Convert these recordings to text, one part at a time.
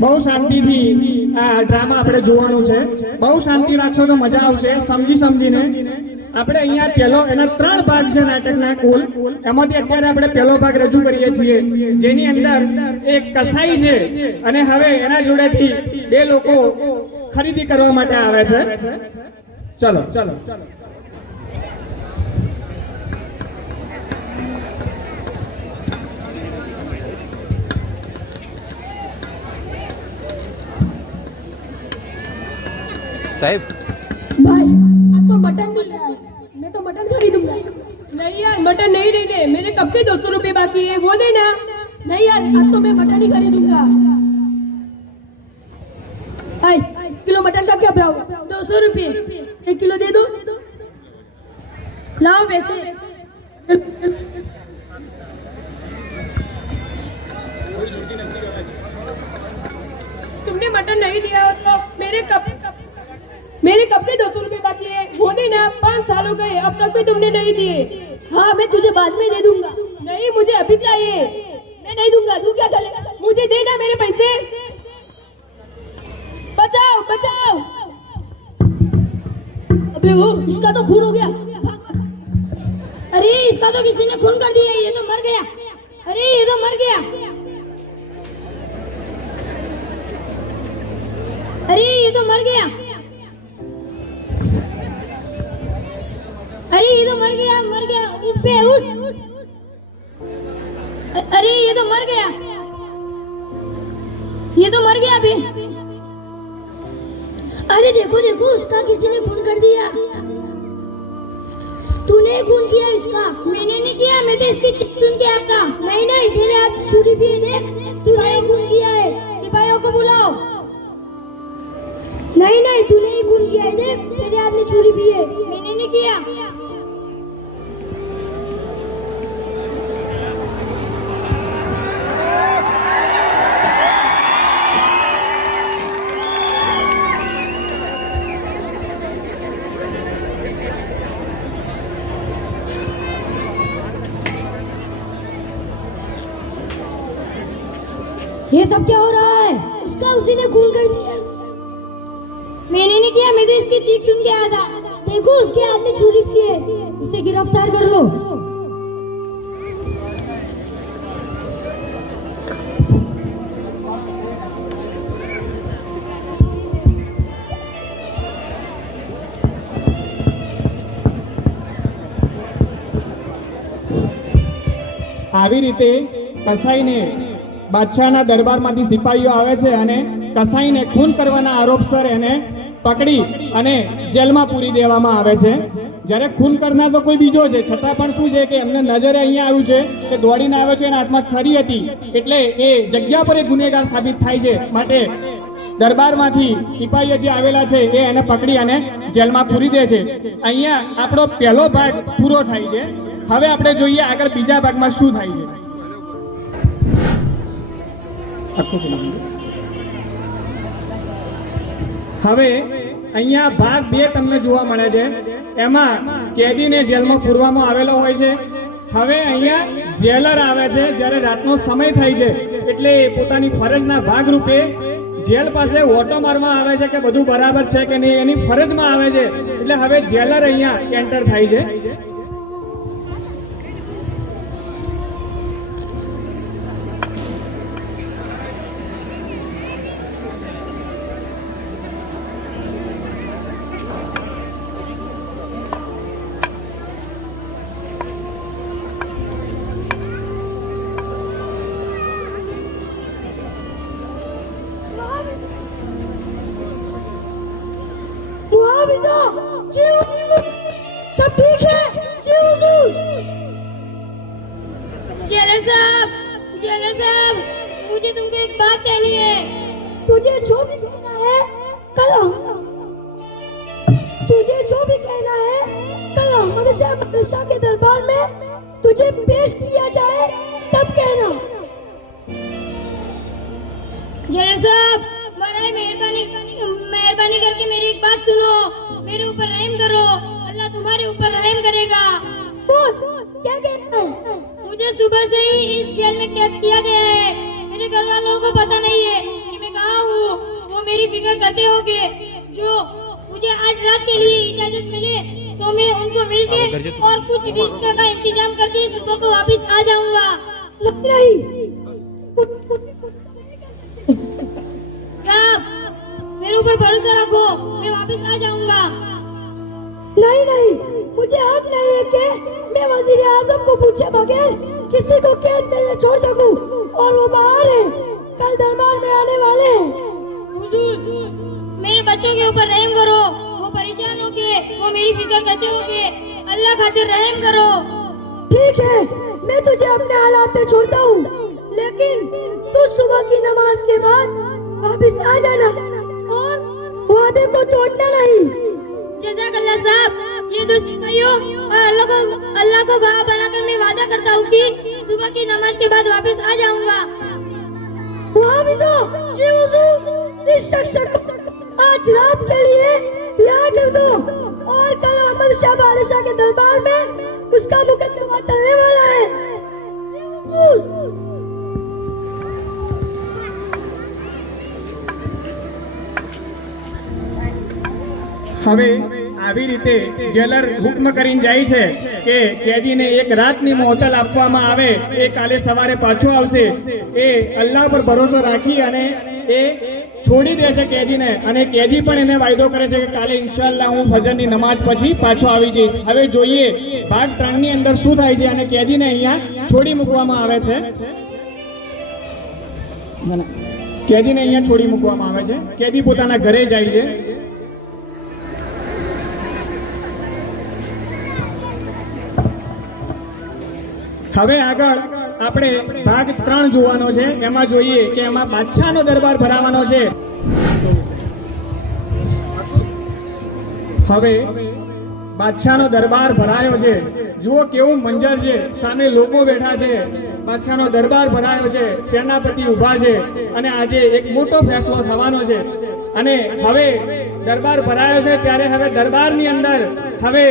બહુ શાંતિથી આ ડ્રામા આપણે જોવાનું છે. બહુ શાંતિ રાખશો તો મજા આવશે, સમજીને. આપણે અહીંયા પહેલો એના 3 ભાગ છે નાટકના કુલ. એમાંથી અત્યારે આપણે પહેલો ભાગ રજૂ કરીએ છીએ, જેની અંદર એક કસાઈ છે અને હવે એના જોડેથી 2 લોકો ખરીદી કરવા માટે આવે છે. ચલો. साहिब भाई अब तो मटन मिल रहा है, मैं तो मटन खरीदूंगा। नहीं यार मटन नहीं देने, मेरे कब के 200 रुपए बाकी है, वो देना। नहीं यार अब तो मैं मटन ही खरीदूंगा। भाई किलो मटन का क्या भाव? 200 रुपए। 1 किलो दे दो। लाओ पैसे। तुमने मटन नहीं दिया तो मेरे कब के 200 रुपए बाकी है, वो देना। 5 साल हो गए अब तक भी तुमने नहीं दिए। हाँ मैं तुझे बाद में दे दूंगा। नहीं मुझे अभी चाहिए। मैं नहीं दूंगा, तू क्या करेगा? मुझे देना मेरे पैसे। बचाओ। अबे वो इसका तो खून हो गया। अरे इसका तो किसी ने खून कर दिया, ये तो मर गया। अरे ये तो मर गया। अरे ये तो मर गया। अरे ये तो मर गया। उठ पे उठ। अरे ये तो मर गया अभी। अरे देखो उसका किसी ने खून कर दिया। तूने खून किया इसका? मैंने नहीं किया, मैं तो इसकी चीख सुन के आया था। नहीं तेरे हाथ छुरी भी है, देख तूने खून किया है। सिपाहियों को बुलाओ। नहीं तूने ही खून किया है, देख तेरे हाथ में छुरी भी है। मैंने नहीं किया। ये सब क्या हो रहा है? इसका उसी ने खून कर दिया। मैंने नहीं किया, मैं तो इसकी चीख सुन के आया था। देखो उसके हाथ में छुरी थी, इसे गिरफ्तार कर लो। આવી રીતે કસાઈને બાદશાહના દરબારમાંથી સિપાહીઓ આવે છે અને કસાઈને ખૂન કરવાના આરોપસર એને પકડી અને જેલમાં પૂરી દેવામાં આવે છે. જ્યારે ખૂન કરનાર તો કોઈ બીજો છે, છતાં પણ શું છે કે એમને નજરે અહીંયા આવ્યું છે કે દોડીને આવ્યો છે, એના હાથમાં છરી હતી, એટલે એ જગ્યા પર એ ગુનેગાર સાબિત થાય છે. માટે દરબારમાંથી સિપાહીઓ જે આવેલા છે એ એને પકડી અને જેલમાં પૂરી દે છે. અહીંયા આપણો પહેલો ભાગ પૂરો થાય છે. હવે આપણે જોઈએ આગળ બીજા ભાગમાં શું થાય છે. હવે અહીંયા ભાગ 2 તમને જોવા મળે છે. એમાં કેદીને જેલમાં પૂરવામાં આવેલો હોય છે. હવે અહીંયા જેલર આવે છે. જ્યારે રાતનો સમય થાય છે એટલે પોતાની ફરજના ભાગરૂપે જેલ પાસે ઓટો મારવા આવે છે કે બધું બરાબર છે કે નહીં, એની ફરજમાં આવે છે. એટલે હવે જેલર અહીંયા એન્ટર થાય છે. सब ठीक है जी हुजूर। जेलर साहब मुझे तुमको एक बात कहनी है। तुझे जो भी कहना है कल अहमद शाह के दरबार में तुझे पेश किया जाए तब कहना। जेलर साहब महाराज मेहरबानी करके मेरी एक बात सुनो, मेरे ऊपर रहम करो, अल्लाह तुम्हारे ऊपर रहम करेगा। बोल क्या कहना है? मुझे सुबह से ही इस जेल में कैद किया गया है। मेरे घर वालों को पता नहीं है कि मैं कहाँ मेरी फिक्र करते होगे। जो मुझे आज रात के लिए इजाजत मिले तो मैं उनको मिलके और कुछ रिस्क का इंतजाम करके सुबह को वापस आ जाऊंगा। नहीं साहब, मेरे ऊपर भरोसा रखो, मैं वापस आ जाऊंगा। नहीं नहीं, मुझे हक नहीं है कि मैं वजीर आजम को पूछे बगैर किसी को कैद में छोड़ सकूं। और वो बाहर है, कल दरबार में आने वाले हैं। हुजूर, मेरे बच्चों के ऊपर रहम करो, वो परेशान हो के, वो मेरी फिक्र करते हो के, अल्लाह खातिर रहम करो। ठीक है, मैं तुझे अपने हालात पे छोड़ता हूँ, लेकिन तू सुबह की नमाज के बाद वापस आ जाना और वादे को तोड़ना नहीं। जज़ाकल्लाह साहब, ये दो सिपाहियों और अल्लाह को गवाह बनाकर मैं वादा करता हूँ कि सुबह की नमाज के बाद वापस आ जाऊंगा। जी हुजूर, इस शख्स को आज रात के लिए रिहा कर दो और कल अहमद शाह बादशाह के दरबार में उसका मुकदमा चलने वाला है। हुजूर, હવે આવી રીતે જેલર હુકમ કરીને જાય છે કે કેદીને એક રાતની મોહલત આપવામાં આવે, એ કાલે સવારે પાછો આવશે। એ અલ્લાહ પર ભરોસો રાખી અને એ છોડી દેશે કેદીને, અને કેદી પણ એને વાયદો કરે છે કે કાલે ઇન્શાઅલ્લાહ હું ફજરની નમાજ પછી પાછો આવી જઈશ। હવે જોઈએ ભાગ 3 ની અંદર શું થાય છે, અને કેદીને અહીંયા છોડી મૂકવામાં આવે છે। કેદીને અહીંયા છોડી મૂકવામાં આવે છે, કેદી પોતાના ઘરે જાય છે। હવે આગળ આપણે ભાગ 3 જોવાનો છે। એમાં જોઈએ કે એમાં બાદશાહનો દરબાર ભરાવાનો છે। હવે બાદશાહનો દરબાર ભરાયો છે, જુઓ કેવું મંજર છે, સામે લોકો બેઠા છે, બાદશાહનો દરબાર ભરાયો છે, સેનાપતિ ઊભા છે, અને આજે એક મોટો ફેસલો થવાનો છે। અને હવે દરબાર ભરાયો છે ત્યારે હવે દરબારની અંદર હવે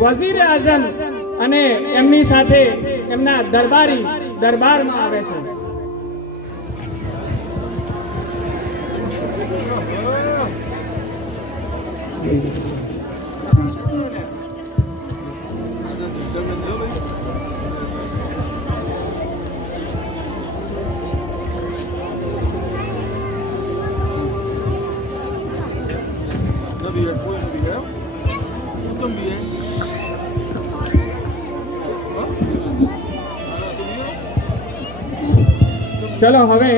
વઝીર આઝમ અને એમની સાથે એમના દરબારી દરબારમાં આવે છે। ચલો હવે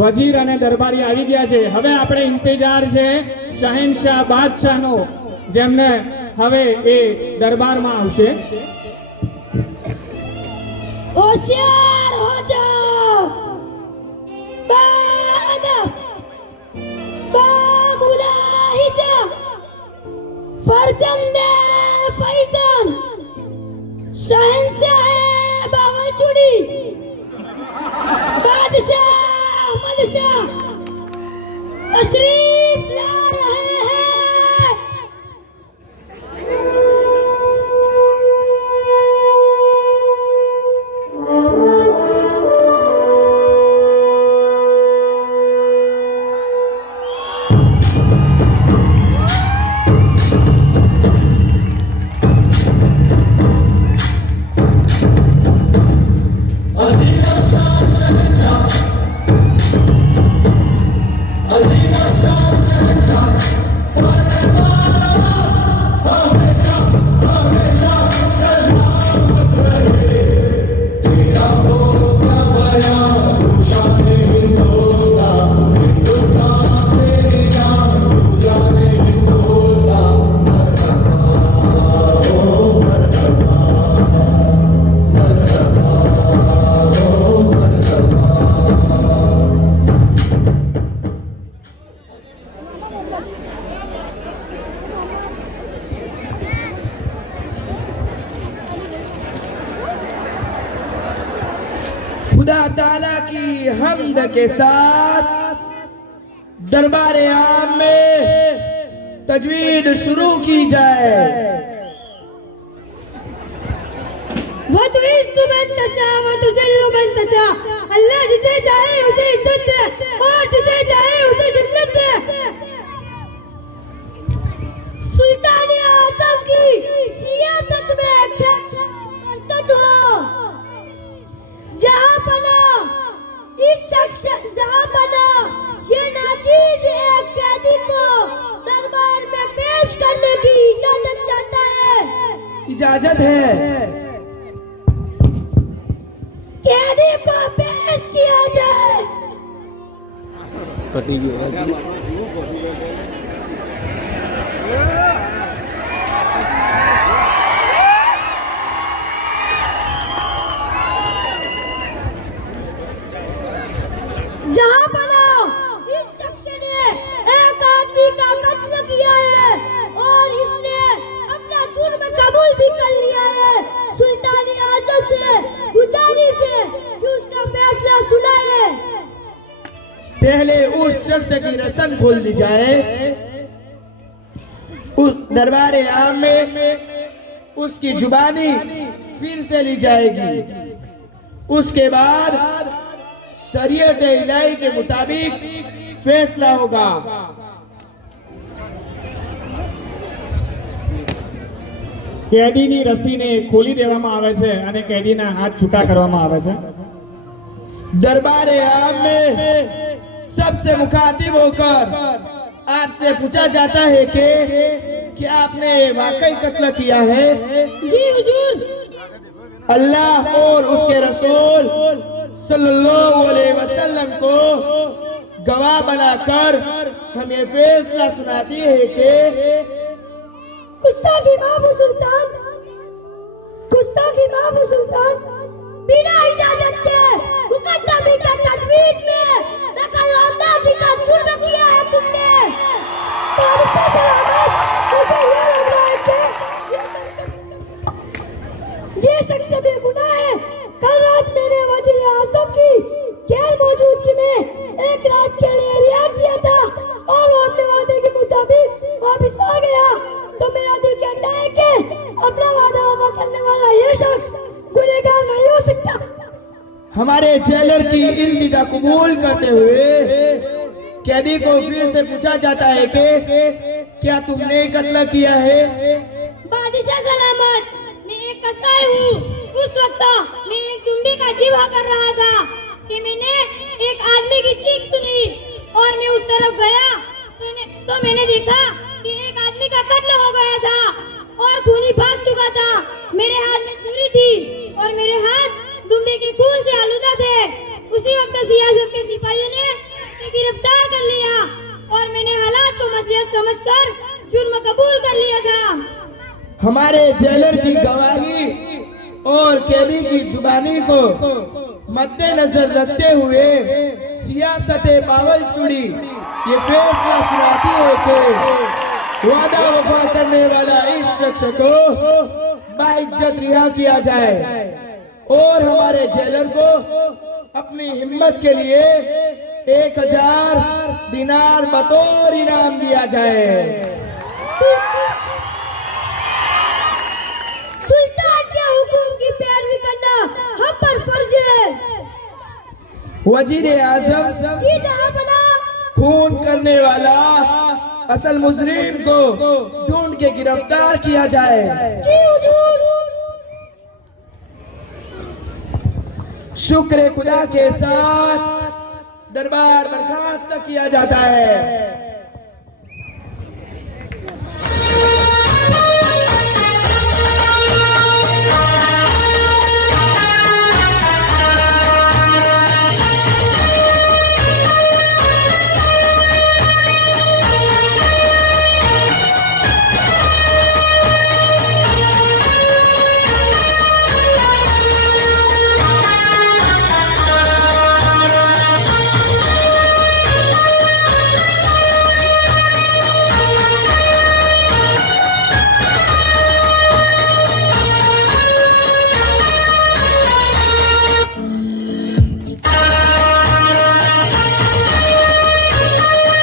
વજીર અને દરબારી આવી ગયા છે। હવે આપણે ઇંતજાર છે શહેનશાહ બાદશાહનો, જેમને હવે એ દરબારમાં આવશે। होशियार हो जाओ, बाअदब, कामुलाहिजा, फरजंदे फैजन, शहंशाह बावलचुड़ी, बादशाह अहमद शाह तशरीफ ला रहे हैं। खुदा ताला की हमद के साथ दरबार आम में तजवीद शुरू की जाए। वो तो इज्जु मन तशा वो तो जल्लु मन तशा अल्लाह जिसे चाहे उसे इज्जत दे और जिसे चाहे उसे जिल्लत दे सुल्तान आजम की सियासत में करतत हो जहां बना इस शख्स जहां बना ये नाचीज एक कैदी को दरबार में पेश करने की इजाजत चाहता है। इजाजत है। कैदी को पेश किया जाए। कटी जहां बना इस शख्स ने एक आदमी का कत्ल किया है और इसने अपना जुर्म कबूल भी कर लिया है। सुल्तान आजम से गुजारिश है कि उसका फैसला सुनाए। पहले उस शख्स की रसन खोल दी जाए। उस दरबार आम में उसकी जुबानी फिर से ली जाएगी। उसके बाद शरीयत इलाही के मुताबिक फैसला होगा। કેદીની રસીને ખોલી દેવામાં આવે છે અને કેદીના હાથ છૂટા કરવામાં આવે છે। दरबार आम में सबसे मुखातिब होकर आपसे पूछा जाता है कि क्या आपने वाकई कत्ल किया है? जी हुजूर। अल्लाह और उसके रसूल सल्लल्लाहु अलैहि वसल्लम को गवाह बनाकर हमें फैसला सुनाती है कि गुस्ताखी बाबू सुल्तान, गुस्ताखी बाबू सुल्तान, बिना इजाजत के मुकद्दमे का तजवीज में दखल अंदाजी का जुर्म किया है तुमने। बादशाह सलामत, मुझे ये लग रहा है कि ये शख्स बेगुनाह है। कल रात मैंने वजीर आजम की गैर मौजूदगी में एक रात के लिए रिहा किया था और वो अपने वादे के मुताबिक वापस आ गया। तो मेरा दिल कहता है कि अपना वादा वफा करने वाला ये शख्स गुनहगार नहीं हो सकता। हमारे जेलर की इल्तिजा कबूल करते हुए कैदी को फिर से पूछा जाता है कि क्या तुमने कत्ल किया है? बादशाह सलामत, मैं एक कसाई हूँ। उस वक्त मैं एक डुंडी का जीवा कर रहा था कि मैंने एक आदमी की चीख सुनी और मैं उस तरफ गया तो मैंने देखा कि एक आदमी का कत्ल हो गया था और खूनी भाग चुका था। मेरे हाथ में छुरी थी और मेरे हाथ दुम्बे के खून से आलूदा थे। उसी वक्त सियासत के सिपाहियों ने मुझे गिरफ्तार कर लिया और मैंने हालात को मसलियत समझकर जुर्म कबूल कर लिया था। हमारे जेलर की गवाही और कैदी की जुबानी को मद्देनजर रखते हुए सियासत बावलचुड़ी ये फैसला सुनाती है कि वादा वफा करने वाला इस शख्स को बाइज्जत रिहा किया जाए और हमारे जेलर को अपनी हिम्मत के लिए 1000 दिनार बतौर इनाम दिया जाए। सुल्तान के हुक्म की पैरवी करना हम पर फर्ज है। वजीर आजम जी जहां बना खून करने वाला असल मुजरिम को ढूंढ के गिरफ्तार किया जाए। जी हुजूर। शुक्र खुदा के साथ दरबार बर्खास्त किया जाता है।